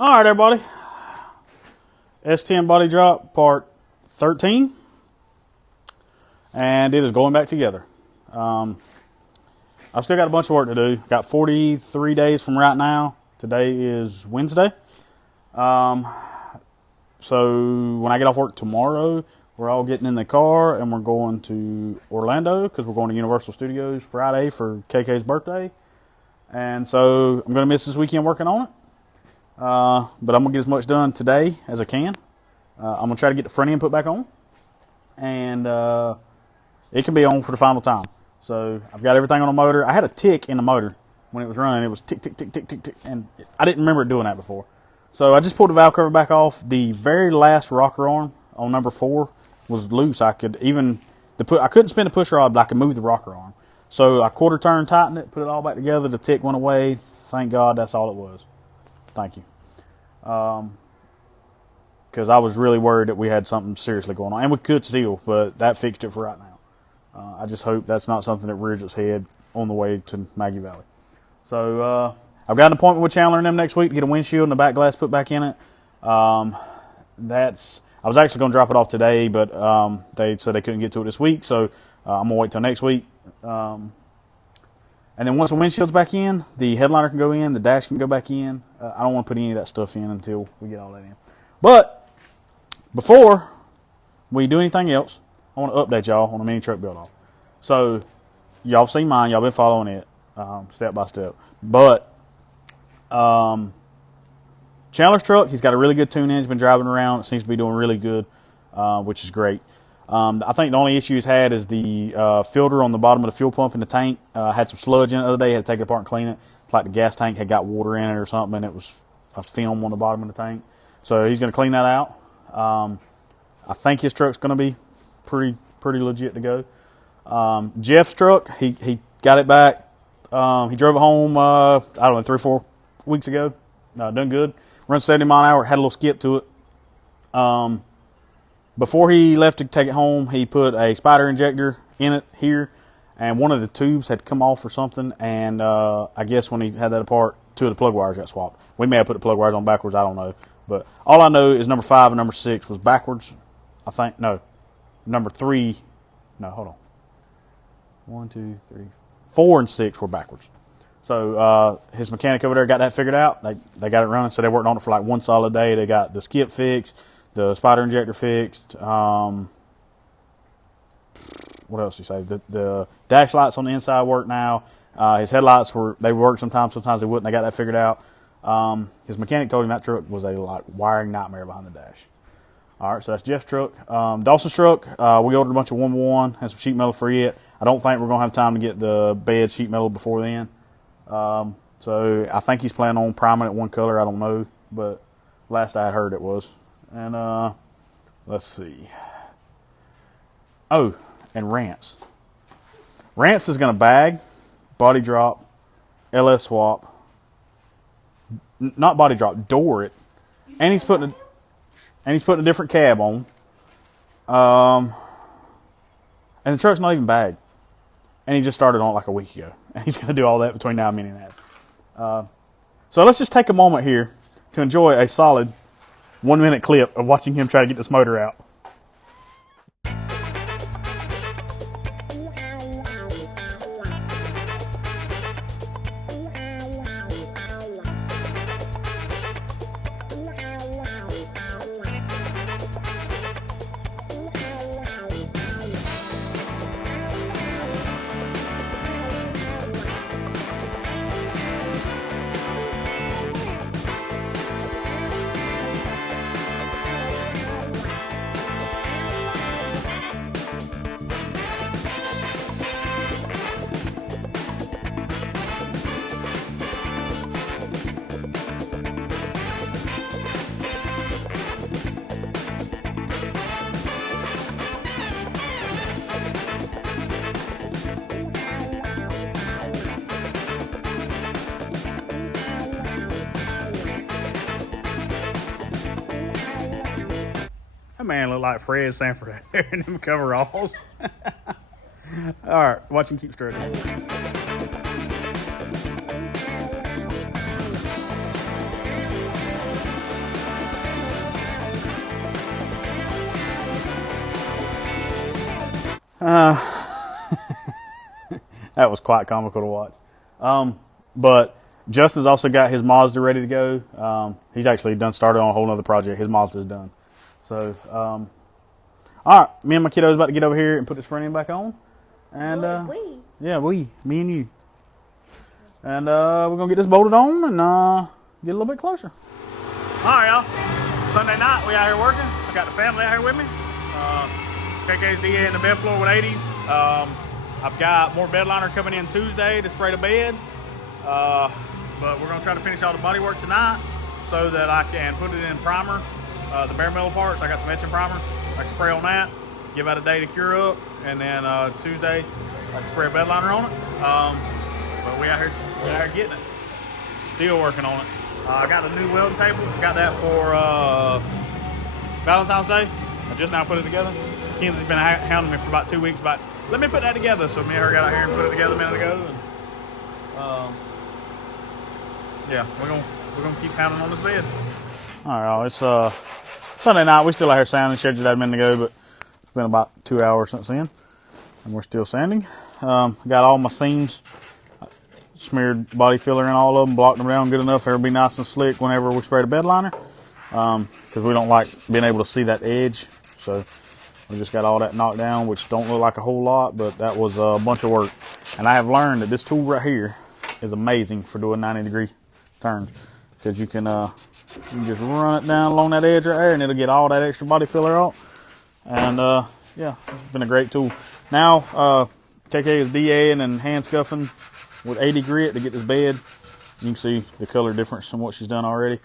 All right, everybody. S10 body drop part 13. And it is going back together. I've still got a bunch of work to do. Got 43 days from right now. Today is Wednesday. So when I get off work tomorrow, we're all getting in the car and we're going to Orlando because we're going to Universal Studios Friday for KK's birthday. And so I'm going to miss this weekend working on it. But I'm going to get as much done today as I can. I'm going to try to get the front end put back on. And it can be on for the final time. So I've got everything on the motor. I had a tick in the motor when it was running. It was tick, tick, tick, tick, tick, tick. And I didn't remember doing that before. So I just pulled the valve cover back off. The very last rocker arm on number 4 was loose. I couldn't spin the push rod, but I could move the rocker arm. So I quarter turn tightened it, put it all back together. The tick went away. Thank God that's all it was. Thank you. Because I was really worried that we had something seriously going on. And we could still, but that fixed it for right now. I just hope that's not something that rears its head on the way to Maggie Valley. So I've got an appointment with Chandler and them next week to get a windshield and the back glass put back in it. I was actually going to drop it off today, but they said they couldn't get to it this week, so I'm going to wait till next week. And then once the windshield's back in, the headliner can go in, the dash can go back in. I don't want to put any of that stuff in until we get all that in. But before we do anything else, I want to update y'all on a mini truck build off. So y'all seen mine, y'all been following it step by step. But Chandler's truck, he's got a really good tune in. He's been driving around. It seems to be doing really good, which is great. I think the only issue he's had is the filter on the bottom of the fuel pump in the tank. Had some sludge in it the other day. Had to take it apart and clean it. It's like the gas tank had got water in it or something, and it was a film on the bottom of the tank. So he's going to clean that out. I think his truck's going to be pretty legit to go. Jeff's truck, he got it back. He drove it home, I don't know, 3 or 4 weeks ago. Done good. Run 70 mile an hour. Had a little skip to it. Before he left to take it home, he put a spider injector in it here, and one of the tubes had come off or something, and I guess when he had that apart, 2 of the plug wires got swapped. We may have put the plug wires on backwards, I don't know. But all I know is number 5 and number 6 was backwards. I think, no. Number 3, no, hold on. 1, 2, 3, 4 and 6 were backwards. So his mechanic over there got that figured out. They got it running, so they worked on it for like 1 solid day. They got the skip fixed, the spider injector fixed. What else did you say? The dash lights on the inside work now. His headlights they work sometimes they wouldn't. They got that figured out. His mechanic told him that truck was a wiring nightmare behind the dash. All right, so that's Jeff's truck. Dawson's truck, we ordered a bunch of 1x1, had some sheet metal for it. I don't think we're going to have time to get the bed sheet metal before then. So I think he's planning on priming it one color. I don't know, but last I heard it was. And let's see. Oh, and Rance. Rance is going to bag, body drop, LS swap. Not body drop, door it. And he's putting a different cab on. And the truck's not even bagged. And he just started on it like a week ago. And he's going to do all that between now and minute and a half. So let's just take a moment here to enjoy a solid 1-minute clip of watching him try to get this motor out. That man looked like Fred Sanford there in them coveralls. All right, watch him keep straight. That was quite comical to watch. But Justin's also got his Mazda ready to go. He's actually started on a whole other project. His Mazda's done. So, all right, me and my kiddo's about to get over here and put this front end back on. And me and you. And we're gonna get this bolted on and get a little bit closer. All right, y'all. Sunday night, we out here working. I got the family out here with me. KK's DA in the bed floor with 80s. I've got more bed liner coming in Tuesday to spray the bed. But we're gonna try to finish all the body work tonight so that I can put it in primer. The bare metal parts, I got some etching primer. I can spray on that, give that a day to cure up, and then Tuesday I can spray a bed liner on it. But we out here getting it. Still working on it. I got a new welding table. Got that for Valentine's Day. I just now put it together. Kenzie's been hounding me for about 2 weeks about, let me put that together. So me and her got out here and put it together a minute ago. And, yeah, we're gonna keep pounding on this bed. All right, y'all. It's Sunday night. We still out here sanding. Scheduled that a minute ago, but it's been about 2 hours since then, and we're still sanding. Got all my seams smeared body filler in all of them, blocked them down good enough. It'll be nice and slick whenever we spray the bed liner, because we don't like being able to see that edge. So we just got all that knocked down, which don't look like a whole lot, but that was a bunch of work. And I have learned that this tool right here is amazing for doing 90-degree turns, because you can just run it down along that edge right there, and it'll get all that extra body filler out. And yeah, it's been a great tool. Now KK is DAing and hand scuffing with 80 grit to get this bed. You can see the color difference from what she's done already.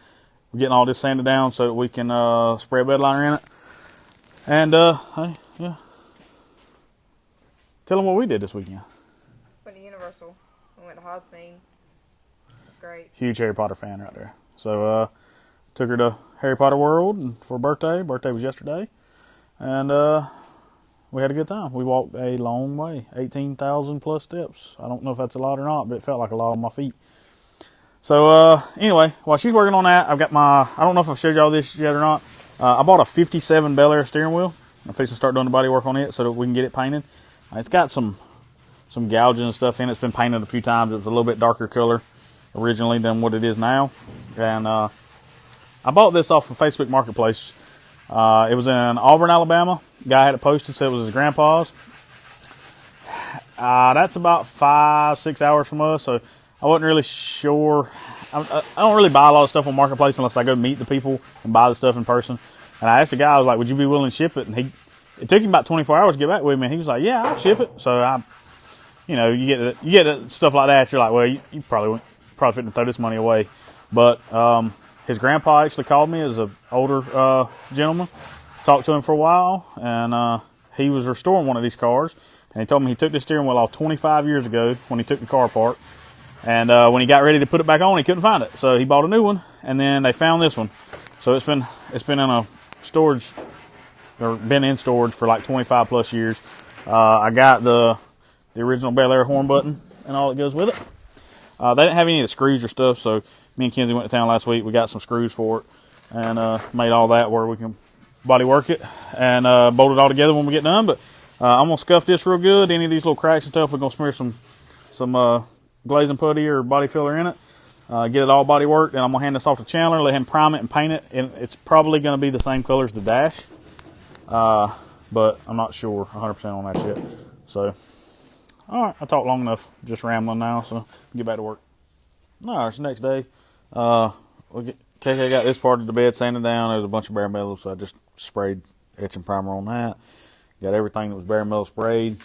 We're getting all this sanded down so that we can spray a bed liner in it. And hey, yeah, tell them what we did this weekend. Went to Universal. We went to Hogsmeade. It's great. Huge Harry Potter fan right there. So took her to Harry Potter World for her birthday. Birthday was yesterday, and we had a good time. We walked a long way, 18,000 plus steps. I don't know if that's a lot or not, but it felt like a lot on my feet. So anyway, while she's working on that, I've got my, I don't know if I've showed y'all this yet or not. I bought a 57 Bel Air steering wheel. I'm fixing to start doing the body work on it so that we can get it painted. It's got some gouging and stuff in it. It's been painted a few times. It was a little bit darker color originally than what it is now. And I bought this off of Facebook Marketplace. It was in Auburn, Alabama. Guy had it posted, said it was his grandpa's. That's about 5-6 hours from us, so I wasn't really sure. I don't really buy a lot of stuff on Marketplace unless I go meet the people and buy the stuff in person. And I asked the guy, I was like, would you be willing to ship it? And it took him about 24 hours to get back with me. And he was like, yeah, I'll ship it. So you get stuff like that. You're like, well, you probably fitting to throw this money away. But his grandpa actually called me as an older gentleman. Talked to him for a while, and he was restoring one of these cars. And he told me he took the steering wheel off 25 years ago when he took the car apart. And when he got ready to put it back on, he couldn't find it. So he bought a new one, and then they found this one. So it's been in a storage, or been in storage for like 25 plus years. I got the original Bel Air horn button and all that goes with it. They didn't have any of the screws or stuff, so me and Kenzie went to town last week. We got some screws for it and made all that where we can body work it and bolt it all together when we get done. But I'm going to scuff this real good. Any of these little cracks and stuff, we're going to smear some glazing putty or body filler in it. Get it all body worked, and I'm going to hand this off to Chandler, let him prime it and paint it. And it's probably going to be the same color as the dash, but I'm not sure 100% on that yet. So, all right, I talked long enough, just rambling now, so get back to work. All right, it's the next day. KK got this part of the bed sanded down. There was a bunch of bare metal, so I just sprayed etching primer on that. Got everything that was bare metal sprayed.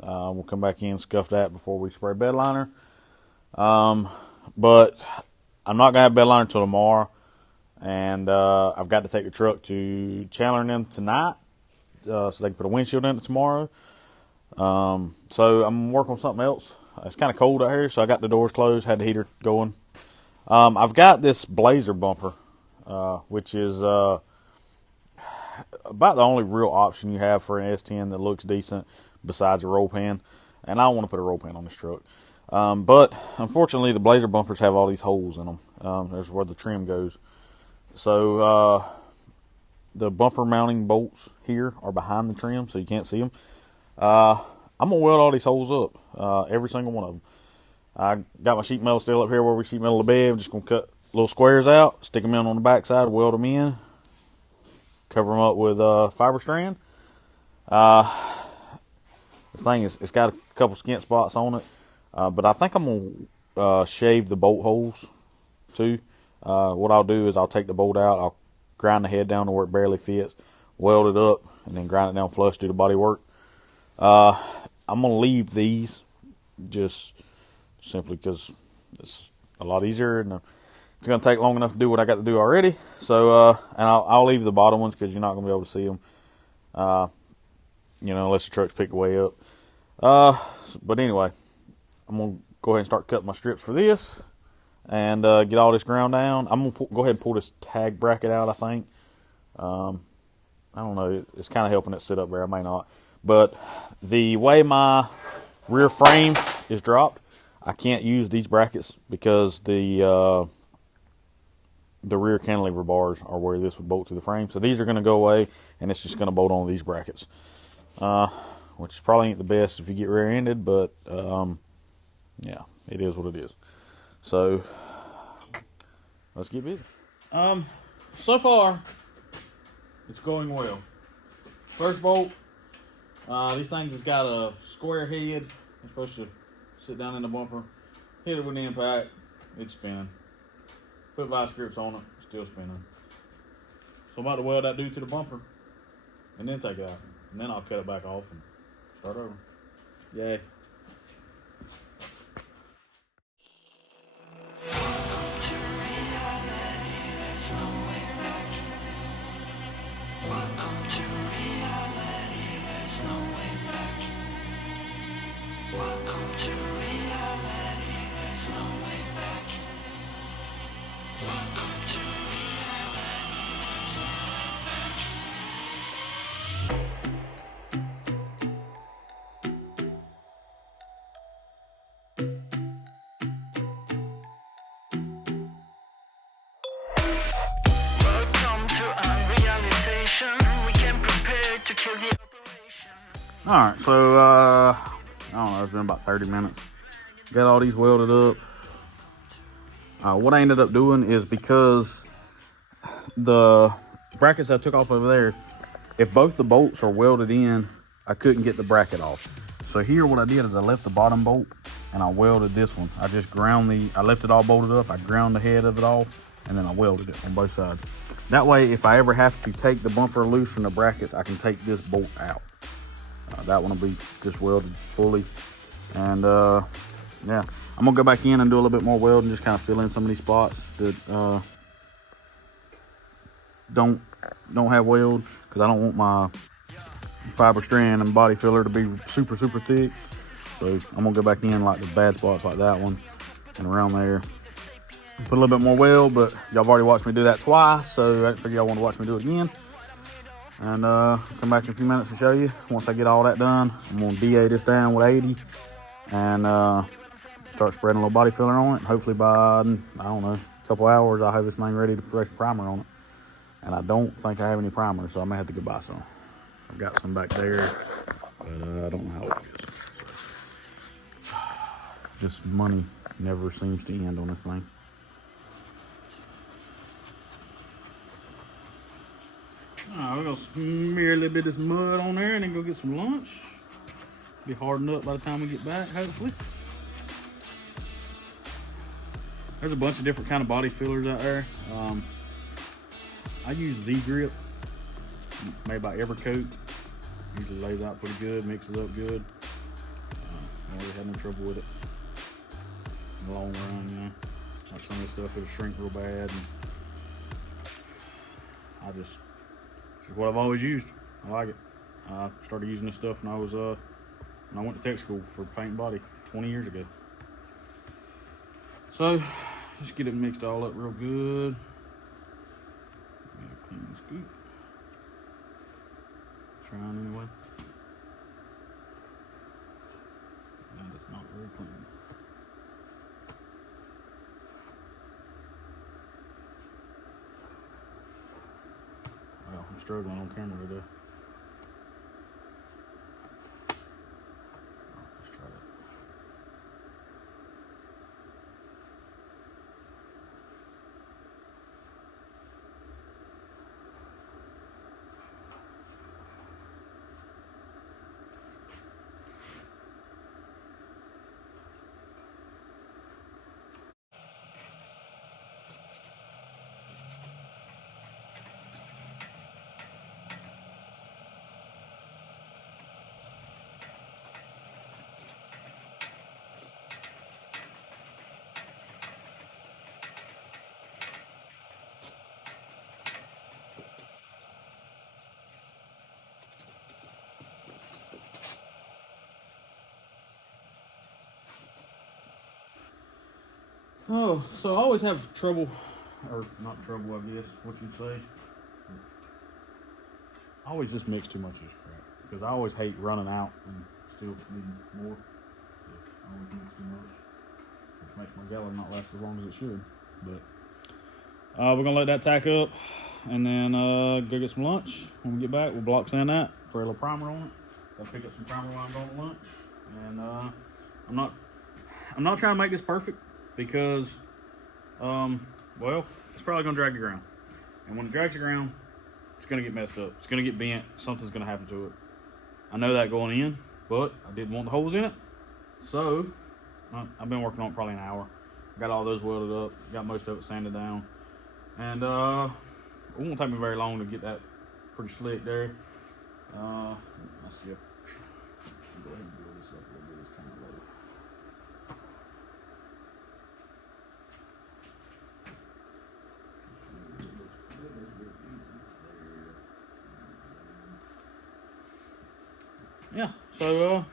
We'll come back in and scuff that before we spray bed liner. But I'm not going to have bed liner until tomorrow. And I've got to take the truck to Chandler and them tonight so they can put a windshield in it tomorrow. So I'm working on something else. It's kind of cold out here, so I got the doors closed, had the heater going. I've got this Blazer bumper, which is about the only real option you have for an S10 that looks decent besides a roll pan. And I don't want to put a roll pan on this truck. But unfortunately, the Blazer bumpers have all these holes in them. There's where the trim goes. So the bumper mounting bolts here are behind the trim, so you can't see them. I'm gonna weld all these holes up, every single one of them. I got my sheet metal still up here where we sheet metal the bed. I'm just gonna cut little squares out, stick them in on the back side, weld them in, cover them up with fiber strand. This thing it's got a couple skint spots on it, but I think I'm gonna shave the bolt holes too. What I'll do is I'll take the bolt out, I'll grind the head down to where it barely fits, weld it up, and then grind it down flush, do the body work. I'm gonna leave these just simply because it's a lot easier and it's gonna take long enough to do what I got to do already. So and I'll leave the bottom ones because you're not gonna be able to see them, unless the truck's picked way up. But anyway, I'm gonna go ahead and start cutting my strips for this and get all this ground down. I'm gonna go ahead and pull this tag bracket out. I think I don't know. It's kind of helping it sit up there. I may not, but the way my rear frame is dropped, I can't use these brackets because the rear cantilever bars are where this would bolt to the frame. So these are going to go away, and it's just going to bolt on these brackets, which probably ain't the best if you get rear-ended, but yeah, it is what it is. So let's get busy. So far, it's going well. First bolt, these things has got a square head. It's supposed to sit down in the bumper. Hit it with the impact, it's spinning. Put vice grips on it, still spinning. So I'm about to weld that dude to the bumper and then take it out. And then I'll cut it back off and start over. Yay. Welcome to reality, there's no way back. Welcome to reality, there's no way back. Welcome to reality, there's no way back. Welcome to reality, there's no way back. Welcome to unrealization. We can prepare to kill the operation. Alright, so I don't know, it's been about 30 minutes. Got all these welded up. What I ended up doing is, because the brackets I took off over there, if both the bolts are welded in, I couldn't get the bracket off. So here what I did is I left the bottom bolt and I welded this one. I just I left it all bolted up, I ground the head of it off, and then I welded it on both sides. That way, if I ever have to take the bumper loose from the brackets, I can take this bolt out. That one will be just welded fully. And yeah, I'm gonna go back in and do a little bit more welding, just kind of fill in some of these spots that don't have weld, because I don't want my fiber strand and body filler to be super thick. So I'm gonna go back in like the bad spots like that one and around there, put a little bit more weld. But y'all have already watched me do that twice, so I figure y'all want to watch me do it again. And come back in a few minutes to show you. Once I get all that done, I'm gonna DA this down with 80 and start spreading a little body filler on it. Hopefully by, I don't know, a couple hours, I'll have this thing ready to put primer on it. And I don't think I have any primer, so I may have to go buy some. I've got some back there, but I don't know how it is. So, this money never seems to end on this thing. Alright, we're gonna smear a little bit of this mud on there and then go get some lunch. Be hardened up by the time we get back, hopefully. There's a bunch of different kind of body fillers out there. I use Z-Grip, made by Evercoat. Usually lays out pretty good, mixes up good. I never had no trouble with it in the long run, Like some of this stuff, it'll shrink real bad. And it's what I've always used. I like it. I started using this stuff when I went to tech school for paint and body 20 years ago. So, just get it mixed all up real good. Clean the scoop. Trying anyway. And it's not very clean. Well, I'm struggling on camera today. Oh, so I always have trouble, or not trouble, I guess, what you'd say. I always just mix too much of this crap because I always hate running out and still needing more. I always mix too much, which makes my gallon not last as long as it should. But we're gonna let that tack up, and then go get some lunch. When we get back, we'll block sand that, put a little primer on it. I'll pick up some primer while I'm going to lunch, and I'm not trying to make this perfect because, well, it's probably gonna drag the ground, and when it drags the ground, it's going to get messed up. It's going to get bent. Something's going to happen to it. I know that going in, but I didn't want the holes in it. So, I've been working on it probably an hour. Got all those welded up. Got most of it sanded down. And it won't take me very long to get that pretty slick there. Let's see. Go ahead and build this up a little bit. It's kind of low. Yeah, so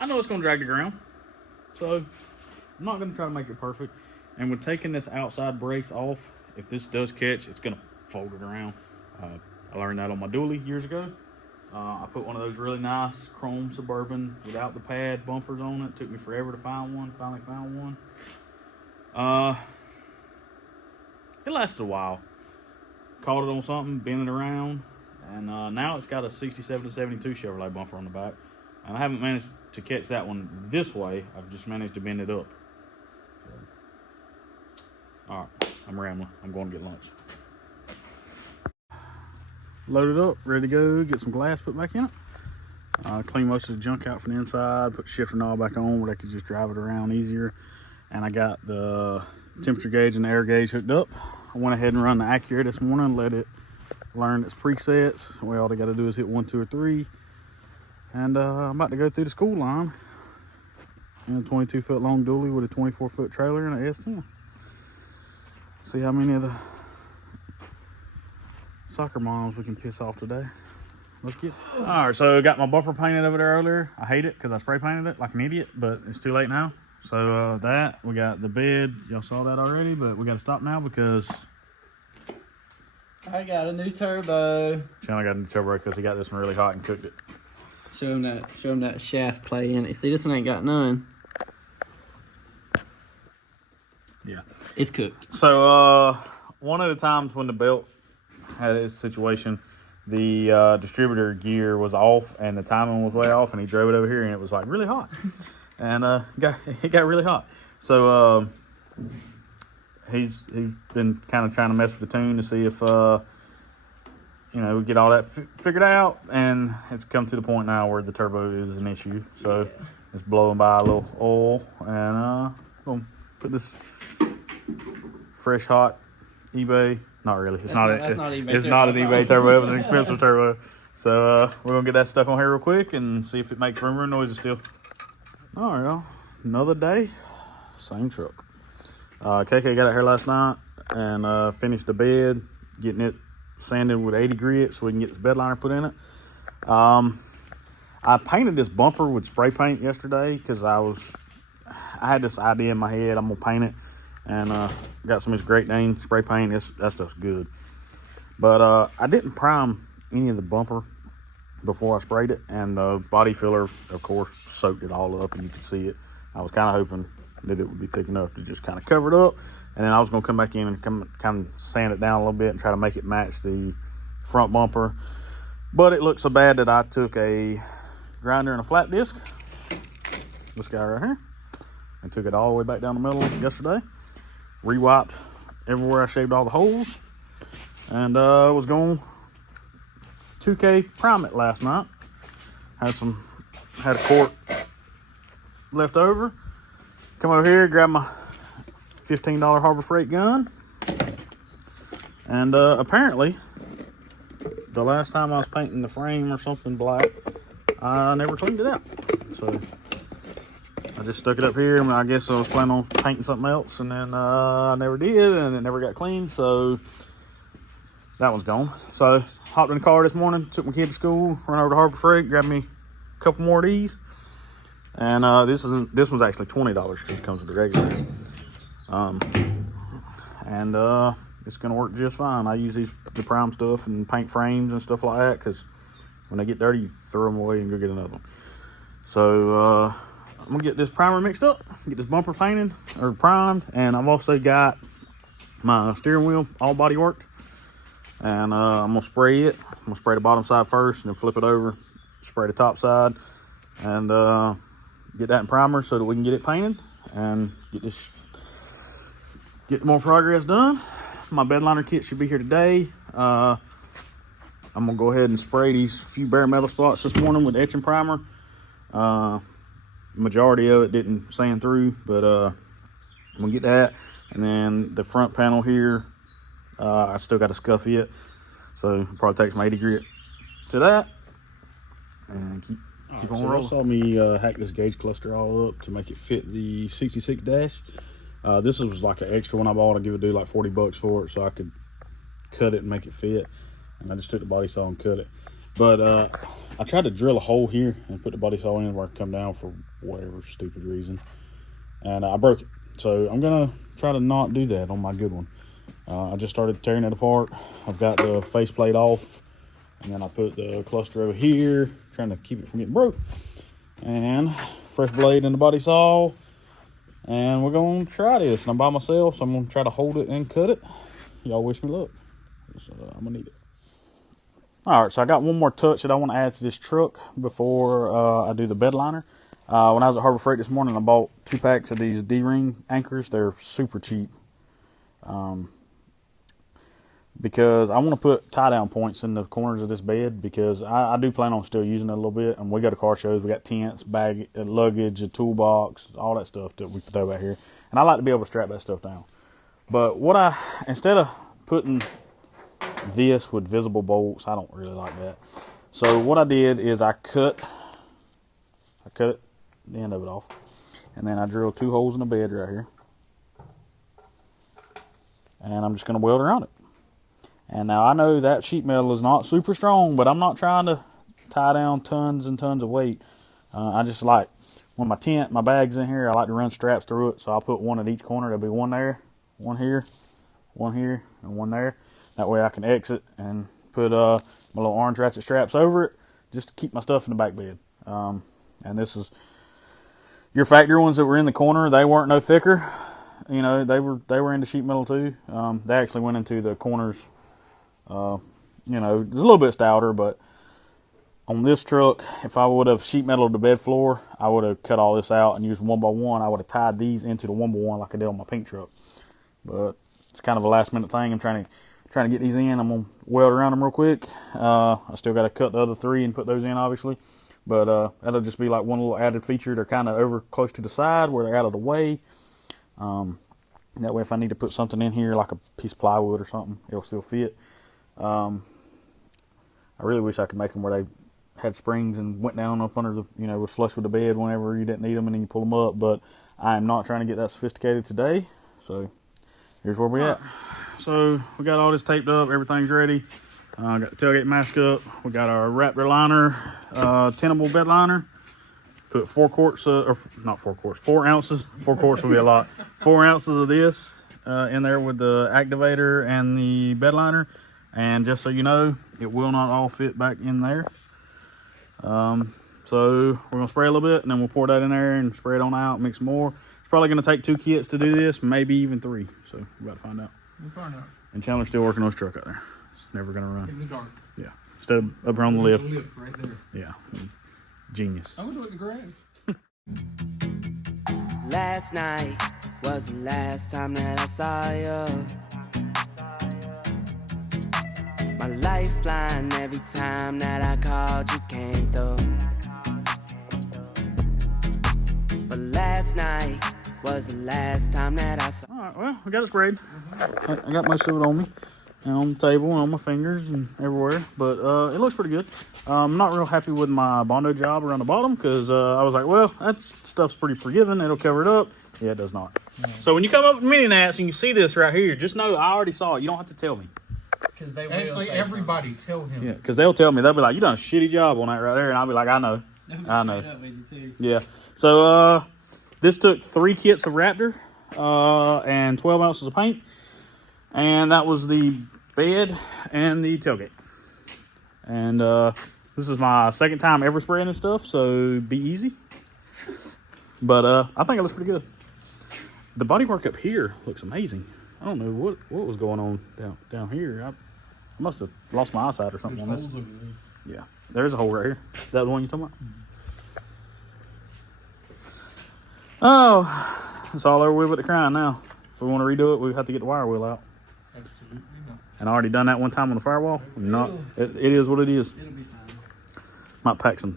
I know it's going to drag the ground, so I'm not going to try to make it perfect. And with taking this outside brace off, if this does catch, it's going to fold it around. I learned that on my dually years ago. I put one of those really nice chrome Suburban without the pad bumpers on it. Took me forever to find one. Finally found one. It lasted a while. Caught it on something, bent it around. And now it's got a 67 to 72 Chevrolet bumper on the back. And I haven't managed to catch that one this way. I've just managed to bend it up. Alright, I'm rambling. I'm going to get lunch. Loaded up, ready to go. Get some glass put back in it. Clean most of the junk out from the inside. Put the shifter knob back on where they could just drive it around easier. And I got the temperature gauge and the air gauge hooked up. I went ahead and run the Acura this morning. Let it learn its presets. Well, all they got to do is hit 1, 2, or 3. And I'm about to go through the school line in a 22-foot long dually with a 24-foot trailer and an S10. See how many of the soccer moms we can piss off today. Let's get. All right, so got my bumper painted over there earlier. I hate it because I spray painted it like an idiot, but it's too late now. So that we got the bed. Y'all saw that already, but we got to stop now because I got a new turbo. Chandler got a new turbo because he got this one really hot and cooked it. Show him that shaft play in it. See, this one ain't got none. Yeah, it's cooked. So one of the times when the belt had its situation, the distributor gear was off and the timing was way off, and he drove it over here and it was like really hot, and it got really hot. So he's been kind of trying to mess with the tune to see if we get all that figured out, and it's come to the point now where the turbo is an issue. So it's blowing by a little oil, and gonna put this fresh hot eBay. Not really. It's not eBay. It's not an eBay turbo. It was an expensive turbo. So we're gonna get that stuck on here real quick and see if it makes vroom noises still. All right, y'all. Another day, same truck. KK got out here last night and finished the bed, getting it sanded with 80 grit so we can get this bed liner put in it. I painted this bumper with spray paint yesterday because I had this idea in my head. I'm gonna paint it, and got some of this Great Dane spray paint. That stuff's good, but I didn't prime any of the bumper before I sprayed it, and the body filler, of course, soaked it all up, and you could see it. I was kind of hoping that it would be thick enough to just kind of cover it up, and then I was going to come back in and kind of sand it down a little bit and try to make it match the front bumper. But it looked so bad that I took a grinder and a flat disc, this guy right here, and took it all the way back down the middle yesterday. Re-wiped everywhere. I shaved all the holes, and was going 2K prime it last night. Had a quart left over. Come over here, grab my $15 Harbor Freight gun, and apparently the last time I was painting the frame or something black, I never cleaned it out. So I just stuck it up here, and I guess I was planning on painting something else, and then I never did, and it never got cleaned, so that one's gone. So hopped in the car this morning, took my kid to school, run over to Harbor Freight, grabbed me a couple more of these. And this one's actually $20 because it comes with the regular. And it's gonna work just fine. I use the prime stuff and paint frames and stuff like that, because when they get dirty, you throw them away and go get another one. So I'm gonna get this primer mixed up, get this bumper painted or primed, and I've also got my steering wheel all body worked. And I'm gonna spray it. I'm gonna spray the bottom side first, and then flip it over, spray the top side, and get that in primer so that we can get it painted and get more progress done. My bed liner kit should be here today. I'm gonna go ahead and spray these few bare metal spots this morning with etching primer. Majority of it didn't sand through, but I'm gonna get that. And then the front panel here, I still got to scuff it, so it probably takes my 80 grit to that, and keep on rolling. You saw me hack this gauge cluster all up to make it fit the 66 dash. This was like an extra one I bought. I give a dude like $40 for it, so I could cut it and make it fit. And I just took the body saw and cut it. But I tried to drill a hole here and put the body saw in where it come down for whatever stupid reason, and I broke it. So I'm gonna try to not do that on my good one. I just started tearing it apart. I've got the faceplate off, and then I put the cluster over here, trying to keep it from getting broke. And fresh blade in the body saw. And we're going to try this. And I'm by myself, so I'm going to try to hold it and cut it. Y'all wish me luck. I'm going to need it. All right, so I got one more touch that I want to add to this truck before I do the bed liner. When I was at Harbor Freight this morning, I bought 2 packs of these D-ring anchors. They're super cheap. Because I want to put tie-down points in the corners of this bed, because I do plan on still using it a little bit. And we go to car shows, we got tents, bag, luggage, a toolbox, all that stuff that we can throw out here. And I like to be able to strap that stuff down. But instead of putting this with visible bolts, I don't really like that. So what I did is I cut the end of it off, and then I drilled 2 holes in the bed right here. And I'm just going to weld around it. And now I know that sheet metal is not super strong, but I'm not trying to tie down tons and tons of weight. I just like, when my bag's in here, I like to run straps through it. So I'll put one at each corner. There'll be one there, one here, and one there. That way I can exit and put my little orange ratchet straps over it, just to keep my stuff in the back bed. And this is your factory ones that were in the corner. They weren't no thicker. You know, they were into sheet metal too. They actually went into the corners. You know, it's a little bit stouter, but on this truck, if I would have sheet metaled the bed floor, I would have cut all this out and used 1x1. I would have tied these into the 1x1 like I did on my pink truck. But it's kind of a last minute thing. I'm trying to get these in. I'm gonna weld around them real quick. I still got to cut the other 3 and put those in, obviously. But that'll just be like one little added feature. They're kind of over close to the side where they're out of the way. That way, if I need to put something in here, like a piece of plywood or something, it'll still fit. I really wish I could make them where they had springs and went down up under the, you know, was flush with the bed whenever you didn't need them, and then you pull them up. But I am not trying to get that sophisticated today. So here's where we're at. So we got all this taped up. Everything's ready. Got the tailgate mask up. We got our Raptor liner, tenable bed liner. Put 4 quarts, or not 4 quarts, 4 ounces. 4 quarts will be a lot. 4 ounces of this in there with the activator and the bed liner. And just so you know, it will not all fit back in there. So we're going to spray a little bit, and then we'll pour that in there and spray it on out, mix more. It's probably going to take 2 kits to do this, maybe even 3. So we're about to find out. We'll find out. And Chandler's still working on his truck out there. It's never going to run. In the dark. Yeah. Instead of up here on the lift. Lift right there. Yeah. Genius. I went to the garage. Last night was the last time that I saw you. My lifeline, every time that I called, you came through. But last night was the last time that I saw. All right, well, we got it sprayed. I got most of it on me, and on the table, and on my fingers, and everywhere. But it looks pretty good. I'm not real happy with my Bondo job around the bottom, because I was like, well, that stuff's pretty forgiving. It'll cover it up. Yeah, it does not. So when you come up with mini nats and you see this right here, just know I already saw it. You don't have to tell me. Because they will Actually, say everybody tell him. Yeah, because they'll tell me. They'll be like, you done a shitty job on that right there. And I'll be like, I know. I know. Yeah. So this took 3 kits of Raptor. and 12 ounces of paint. And that was the bed and the tailgate. And this is my second time ever spraying this stuff, so be easy. But I think it looks pretty good. The bodywork up here looks amazing. I don't know what was going on down here. I must have lost my eyesight or something on this. Yeah, there's a hole right here. Is that the one you're talking about? Oh, it's all over with but the crying now. If we want to redo it, we have to get the wire wheel out. Absolutely not. And I already done that one time on the firewall. It is what it is. It'll be fine. Might pack some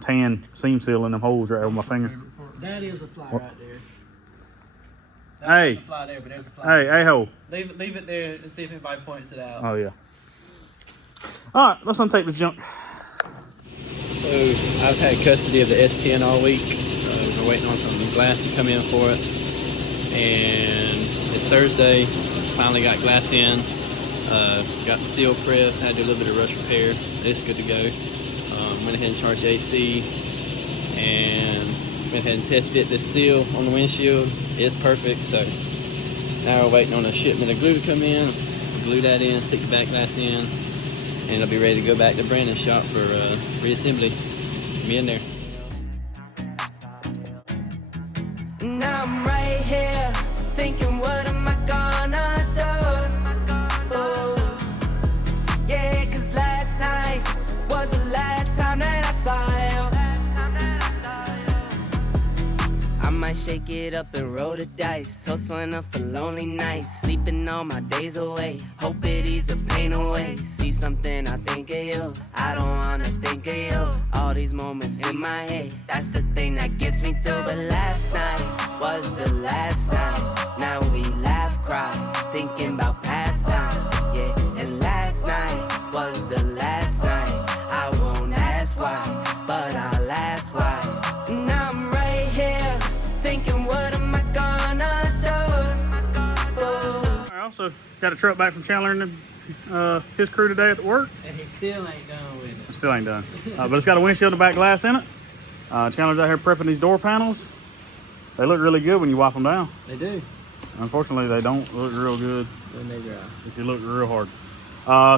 tan seam seal in them holes right over my finger. Favorite part. That is a fly right there. Hey. There's a fly there, but there's a fly. Hey, ho. Leave it there and see if anybody points it out. Oh, yeah. All right, let's untape this junk. So I've had custody of the S10 all week. We're waiting on some glass to come in for it. And it's Thursday. Finally got glass in. Got the seal pressed. Had to do a little bit of rush repair. It's good to go. Went ahead and charged AC. And went ahead and test fit this seal on the windshield. It's perfect. So now we're waiting on a shipment of glue to come in. Glue that in, stick the back glass in. And it'll be ready to go back to Brandon's shop for reassembly. Me in there. Now I'm right here thinking, what am I gonna do? Ooh. Yeah, 'cause last night was the last time that I saw you. I might shake it up and roll the dice. Toast one up for lonely nights. Sleeping all my days away. Hope it eases the pain away. See something, I think of you. I don't wanna think of you. All these moments in my head, that's the thing that gets me through. But last night was the last night. Now we laugh, cry, thinking about past times. Yeah, and last night was the last night. I won't ask why, but I'll ask why. Now I'm right here thinking, what am I gonna do? Ooh. I also got a truck back from Chandler and his crew today at the work. And he still ain't done with it. Still ain't done. But it's got a windshield and back glass in it. Chandler's out here prepping these door panels. They look really good when you wipe them down. They do. Unfortunately, they don't look real good When they dry. if you look real hard.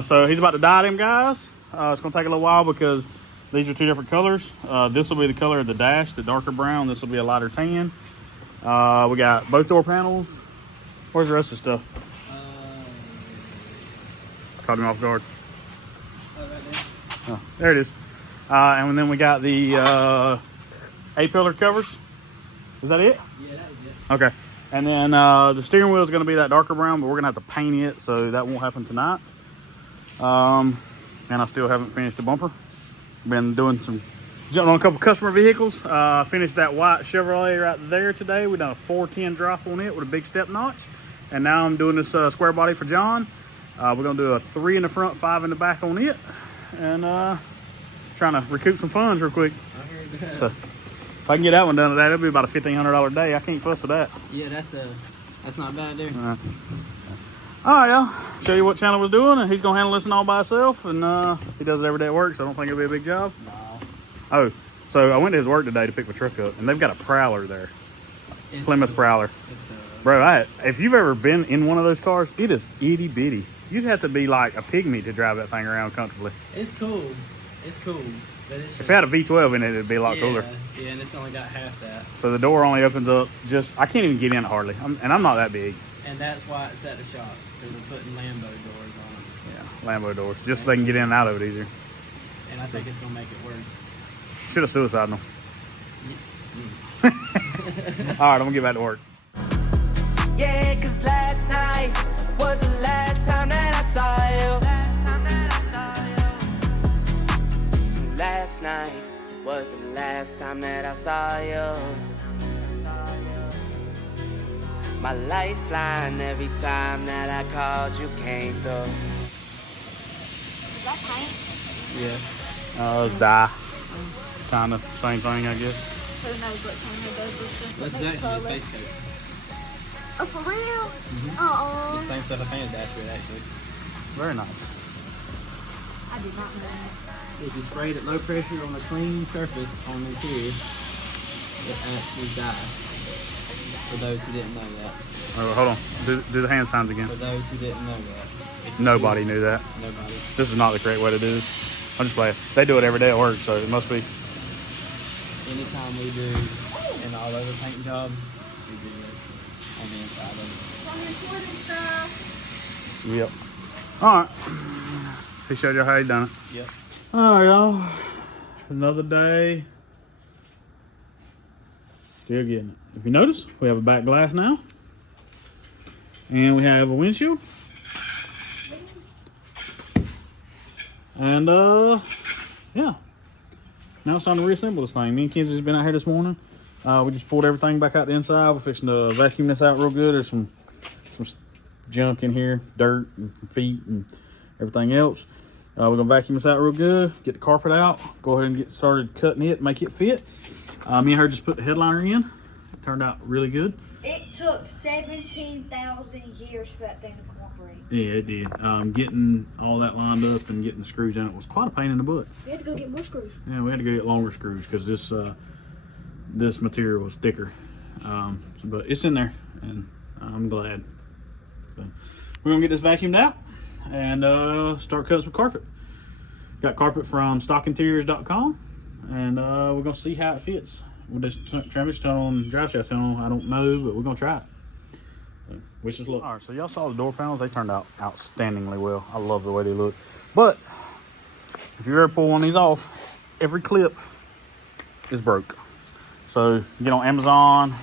So he's about to dye them guys. It's going to take a little while because these are two different colors. This will be the color of the dash, the darker brown. This will be a lighter tan. We got both door panels. Where's the rest of the stuff? Caught him off guard. Right there. Oh, there it is. And then we got the A-pillar covers. Is that it? Yeah, that was it. Okay. And then the steering wheel is going to be that darker brown, but we're going to have to paint it, so that won't happen tonight. And I still haven't finished the bumper. Been doing jumping on a couple customer vehicles. Finished that white Chevrolet right there today. We done a 410 drop on it with a big step notch. And now I'm doing this square body for John. We're going to do a 3 in the front, 5 in the back on it. And trying to recoup some funds real quick. I heard that. So if I can get that one done today, that'll be about a $1,500 day. I can't fuss with that. Yeah, that's not bad there. All right, y'all. Show you what Chandler was doing, and he's gonna handle this all by himself. And he does it every day at work, so I don't think it'll be a big job. No. Oh, so I went to his work today to pick my truck up, and they've got a Prowler there, It's, Plymouth Prowler. It's, Bro, if you've ever been in one of those cars, it is itty bitty. You'd have to be like a pygmy to drive that thing around comfortably. it's cool. It's cool. But it's If it had a V12 in it, it'd be a lot cooler. Yeah, and it's only got half that. So the door only opens up I can't even get in hardly, and I'm not that big. And that's why it's at the shop, because we're putting Lambo doors on it. Yeah, Lambo doors, just so they can get in and out of it easier. And I think it's going to make it worse. Should have suicided them. All right, I'm gonna get back to work. Yeah, 'cause last night was the last time that I saw you. Last night was the last time that I saw you. My lifeline every time that I called you came through. Is that paint? Yeah. It's dye. Kind of same thing, I guess. Who knows what Chandler does with this? That's different actually color. face coat. Oh, for real? The same stuff I painted dash with, actually. Very nice. I did not know that. If you spray it at low pressure on a clean surface on the interior, it actually dies. For those who didn't know that. Oh, hold on. Do the hand signs again. For those who didn't know that. Nobody knew that. Nobody. This is not the correct way to do this. I'm just playing. They do it every day at work, so it must be. Anytime we do an all over paint job, we do it on the inside of Yep. All right. He showed you how he done it. it. Yep. All right, y'all. Another day. Still getting it. If you notice, we have a back glass now. And we have a windshield. And, yeah. Now it's time to reassemble this thing. Me and Kenzie's been out here this morning. We just pulled everything back out the inside. We're fixing to vacuum this out real good. There's some junk in here, dirt and some feet and everything else. We're gonna vacuum this out real good, get the carpet out, go ahead and get started cutting it, make it fit. Me and her just put the headliner in. It turned out really good. It took 17,000 years for that thing to cooperate. Yeah, it did. Getting all that lined up and getting the screws in it was quite a pain in the butt. We had to go get more screws. Yeah, we had to go get longer screws because this material was thicker. But it's in there, and I'm glad. So we're gonna get this vacuumed out and start cutting some carpet. Got carpet from stockinteriors.com, and we're gonna see how it fits with this transmission tunnel and drive shaft tunnel. I don't know, but we're gonna try it. So, wish us luck. All right, so y'all saw the door panels. They turned out outstandingly well. I love the way they look. But if you ever pull one of these off, every clip is broke. So you get on Amazon.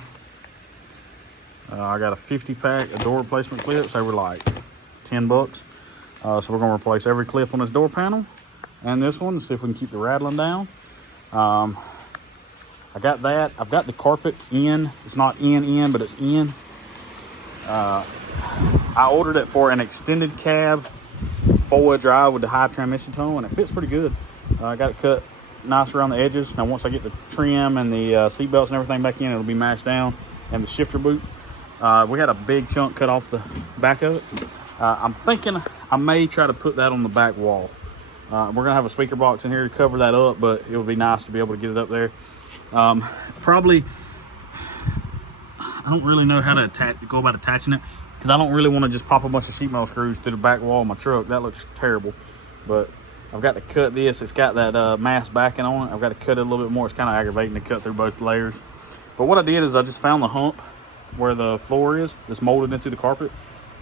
I got a 50 pack of door replacement clips. They were like $10. So we're gonna replace every clip on this door panel and this one and see if we can keep the rattling down. I got that. I've got the carpet in. It's not in, but it's in. I ordered it for an extended cab, 4-wheel drive with the high transmission tunnel, and it fits pretty good. I got it cut nice around the edges. Now once I get the trim and the seat belts and everything back in, it'll be mashed down, and the shifter boot. We had a big chunk cut off the back of it. I'm thinking I may try to put that on the back wall. We're gonna have a speaker box in here to cover that up, but it would be nice to be able to get it up there. Probably, I don't really know how to go about attaching it, because I don't really want to just pop a bunch of sheet metal screws through the back wall of my truck. That looks terrible. But I've got to cut this. It's got that mass backing on it. I've got to cut it a little bit more. It's kind of aggravating to cut through both layers. But what I did is I just found the hump where the floor is, that's molded into the carpet,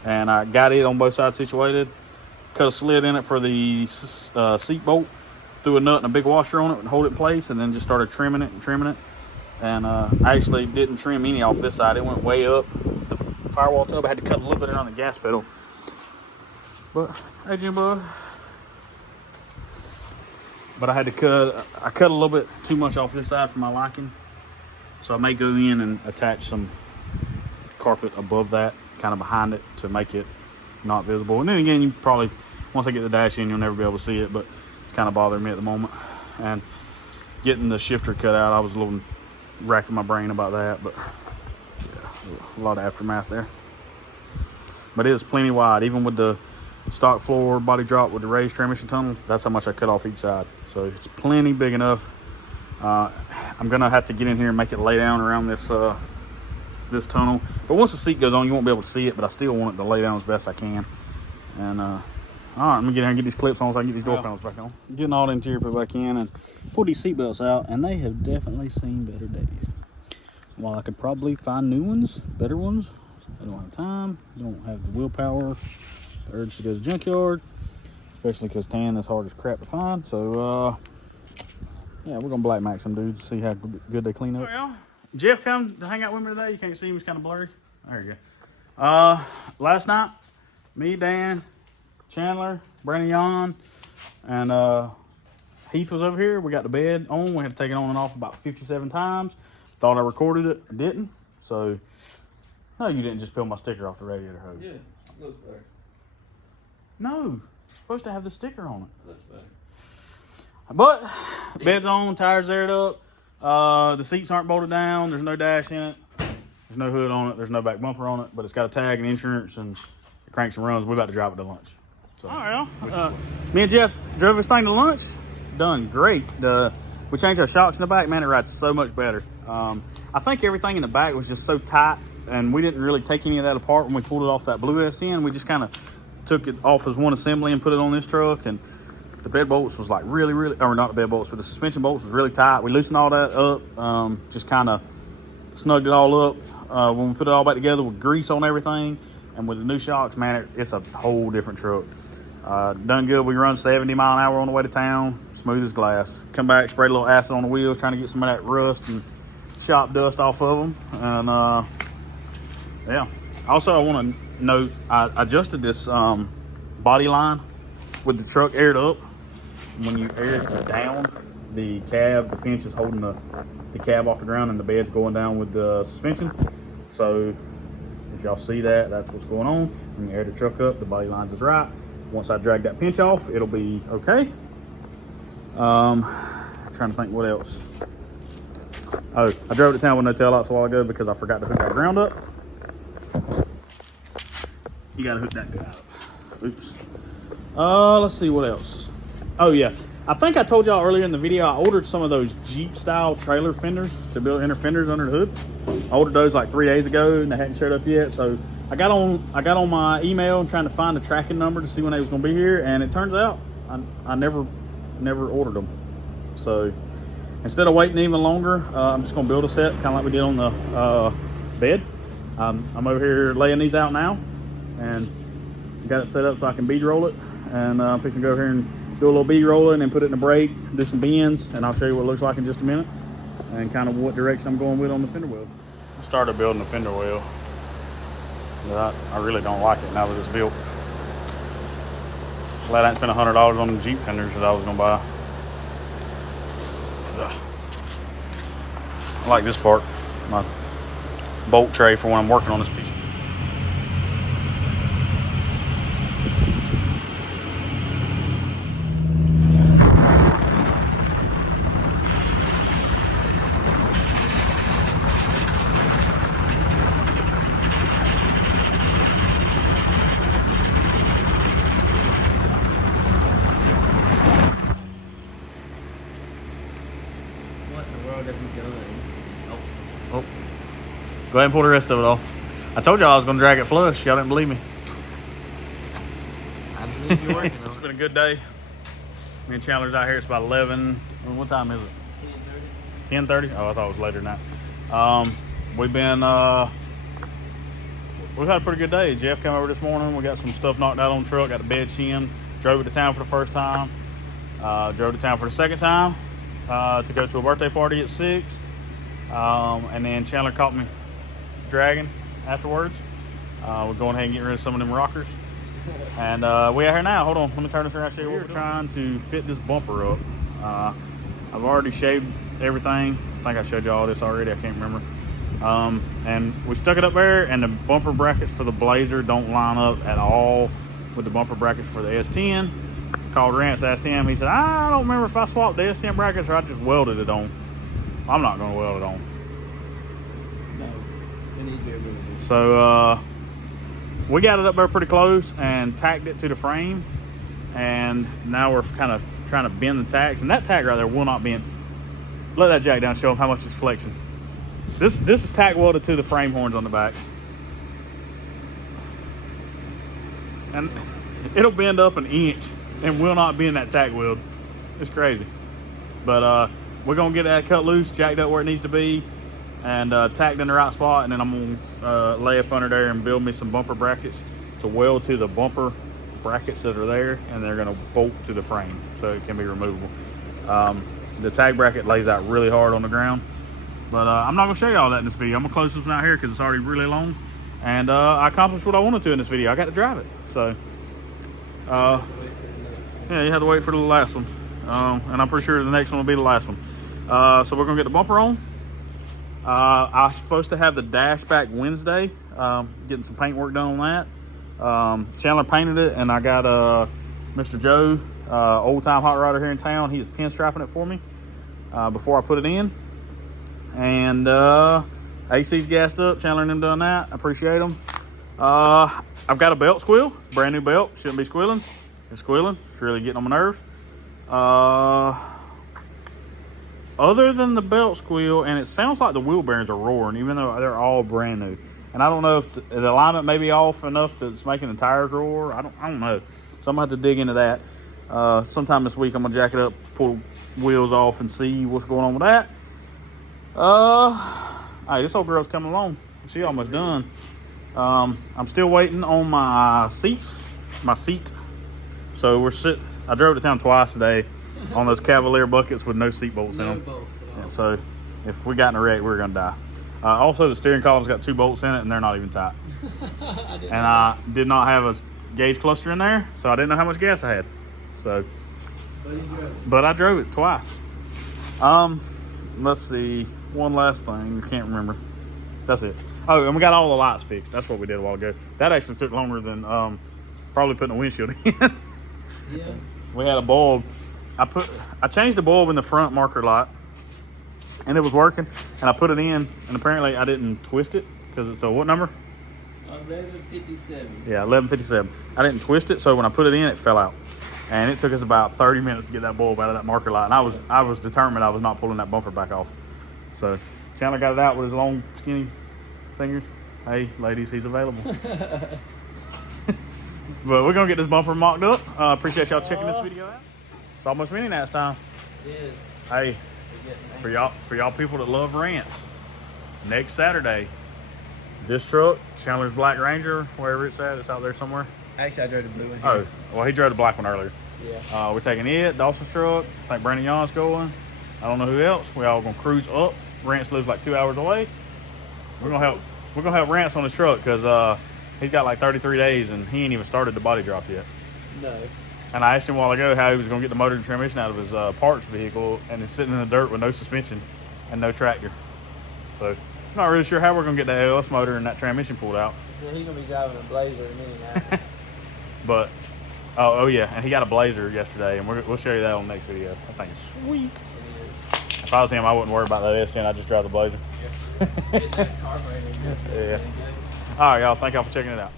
and I got it on both sides situated, cut a slit in it for the seat bolt, threw a nut and a big washer on it and hold it in place, and then just started trimming it. And I actually didn't trim any off this side. It went way up the firewall tub. I had to cut a little bit around the gas pedal. But hey, Jim Bud. But I cut a little bit too much off this side for my liking. So I may go in and attach some carpet above that, kind of behind it, to make it not visible. And then again, you probably, once I get the dash in, you'll never be able to see it, but it's kind of bothering me at the moment. And getting the shifter cut out, I was a little racking my brain about that, but yeah, a lot of aftermath there. But it is plenty wide, even with the stock floor body drop with the raised transmission tunnel. That's how much I cut off each side, so it's plenty big enough. I'm gonna have to get in here and make it lay down around this this tunnel, but once the seat goes on, you won't be able to see it, but I still want it to lay down as best I can. And all right, I'm gonna get in here and get these clips on so I can get these door panels back on. Getting all the interior put back in and pull these seat belts out, and they have definitely seen better days. While I could probably find new ones, better ones, I don't have time, don't have the willpower, the urge to go to the junkyard, especially because tan is hard as crap to find. So yeah, we're gonna black max some dudes, see how good they clean up. Well, Jeff come to hang out with me today. You can't see him, he's kind of blurry. There you go. Last night, me, Dan, Chandler, Brandon, and Heath was over here. We got the bed on. We had to take it on and off about 57 times. Thought I recorded it. I didn't. So, no, you didn't just peel my sticker off the radiator hose. Yeah, looks better. No, it's supposed to have the sticker on it. Looks better. But, bed's on, tires aired up. The seats aren't bolted down. There's no dash in it. There's no hood on it. There's no back bumper on it. But it's got a tag and insurance, and it cranks and runs. We're about to drive it to lunch. So, all right, y'all. Me and Jeff drove this thing to lunch. Done great. We changed our shocks in the back. Man, it rides so much better. I think everything in the back was just so tight and we didn't really take any of that apart when we pulled it off that blue S10. We just kind of took it off as one assembly and put it on this truck, and the bed bolts was like really, or not the bed bolts, but the suspension bolts was really tight. We loosened all that up, just kind of snugged it all up. When we put it all back together with grease on everything and with the new shocks, man, it's a whole different truck. Done good. We run 70 mile an hour on the way to town, smooth as glass. Come back, spray a little acid on the wheels, trying to get some of that rust and shop dust off of them. And yeah. Also, I want to note, I adjusted this body line with the truck aired up. When you air it down, the pinch is holding the cab off the ground, and the bed's going down with the suspension. So if y'all see that, that's what's going on. When you air the truck up, the body lines is right. Once I drag that pinch off, it'll be okay. Trying to think what else. Oh, I drove to town with no taillights a while ago because I forgot to hook that ground up. You gotta hook that guy up. Oops. Let's see what else. Oh yeah, I think I told y'all earlier in the video I ordered some of those Jeep style trailer fenders to build inner fenders under the hood. I ordered those like 3 days ago and they hadn't showed up yet. So I got on my email and trying to find the tracking number to see when they was gonna be here, and it turns out I never ordered them. So instead of waiting even longer, I'm just gonna build a set kind of like we did on the bed. I'm over here laying these out now and got it set up so I can bead roll it, and I'm fixing to go over here and do a little bead rolling and put it in a brake, do some bends, and I'll show you what it looks like in just a minute and kind of what direction I'm going with on the fender wheels. I started building the fender wheel, but I really don't like it now that it's built. Glad I didn't spend $100 on the Jeep fenders that I was gonna buy. Ugh. I like this part, my bolt tray for when I'm working on this piece. What in the world have you done? Oh. Go ahead and pull the rest of it off. I told y'all I was going to drag it flush. Y'all didn't believe me. I believe you're working on It's it. been a good day. Me and Chandler's out here. It's about 11. What time is it? 10:30? Oh, I thought it was later than that. We've had a pretty good day. Jeff came over this morning. We got some stuff knocked out on the truck. Got the bed shin. Drove it to town for the first time. Drove to town for the second time to go to a birthday party at 6. And then Chandler caught me dragging afterwards. We're going ahead and getting rid of some of them rockers. And we out here now. Hold on. Let me turn this around and show you. We're trying to fit this bumper up. I've already shaved everything. I think I showed you all this already. I can't remember. And we stuck it up there, and the bumper brackets for the Blazer don't line up at all with the bumper brackets for the S10. Called Rance, asked him. He said, I don't remember if I swapped the S10 brackets or I just welded it on. I'm not going to weld it on. No, it needs to be removable. So we got it up there pretty close and tacked it to the frame, and now we're kind of trying to bend the tacks, and that tack right there will not bend. Let that jack down, show them how much it's flexing. This is tack welded to the frame horns on the back, and it'll bend up an inch and will not bend that tack weld. It's crazy. But we're gonna get that cut loose, jacked up where it needs to be, and tacked in the right spot, and then I'm gonna lay up under there and build me some bumper brackets to weld to the bumper brackets that are there, and they're gonna bolt to the frame so it can be removable. The tag bracket lays out really hard on the ground, but I'm not gonna show you all that in this video. I'm gonna close this one out here because it's already really long, and I accomplished what I wanted to in this video. I got to drive it, so yeah, you have to wait for the last one, and I'm pretty sure the next one will be the last one. So we're gonna get the bumper on. I was supposed to have the dash back Wednesday, getting some paint work done on that. Chandler painted it, and I got Mr. Joe, old time hot rodder here in town. He's pinstriping it for me before I put it in. And AC's gassed up. Chandler and them done that. I appreciate them. I've got a belt squeal, brand new belt. Shouldn't be squealing. It's squealing. It's really getting on my nerves. Other than the belt squeal, and it sounds like the wheel bearings are roaring, even though they're all brand new. And I don't know if the alignment may be off enough that it's making the tires roar. I don't know. So I'm going to have to dig into that. Sometime this week I'm going to jack it up, pull wheels off, and see what's going on with that. Hey, this old girl's coming along. She almost done. I'm still waiting on my seat. So I drove to town twice today on those Cavalier buckets with no seat bolts in them. And so if we got in a wreck, we're gonna die. Also, the steering column's got 2 bolts in it, and they're not even tight. And I did not have a gauge cluster in there, so I didn't know how much gas I had. So, but I drove it twice. Let's see. One last thing. I can't remember. That's it. Oh, and we got all the lights fixed. That's what we did a while ago. That actually took longer than probably putting a windshield in. Yeah. We had a bulb. I changed the bulb in the front marker light, and it was working. And I put it in, and apparently I didn't twist it because it's a what number? 1157. Yeah, 1157. I didn't twist it, so when I put it in, it fell out. And it took us about 30 minutes to get that bulb out of that marker light. And I was determined I was not pulling that bumper back off. So Chandler got it out with his long, skinny fingers. Hey, ladies, he's available. But we're going to get this bumper mocked up. Appreciate y'all checking this video out. It's almost mini nats time. It is. Hey, for y'all people that love rants, next Saturday, this truck, Chandler's Black Ranger, wherever it's at, it's out there somewhere. Actually, I drove the blue one Oh, here. well, he drove the black one earlier. Yeah. We're taking it, Dawson's truck. I think Brandon Young's going. I don't know who else. We all gonna cruise up. Rance lives like 2 hours away. We're gonna help Rance on his truck because he's got like 33 days and he ain't even started the body drop yet. No. And I asked him a while ago how he was gonna get the motor and transmission out of his parts vehicle, and it's sitting in the dirt with no suspension and no tractor. So I'm not really sure how we're gonna get that LS motor and that transmission pulled out. So he's gonna be driving a Blazer in a minute. But oh yeah, and he got a Blazer yesterday, and we'll show you that on the next video. That thing is sweet. If I was him, I wouldn't worry about that S10. I'd just drive the Blazer. Yeah. All right, y'all. Thank y'all for checking it out.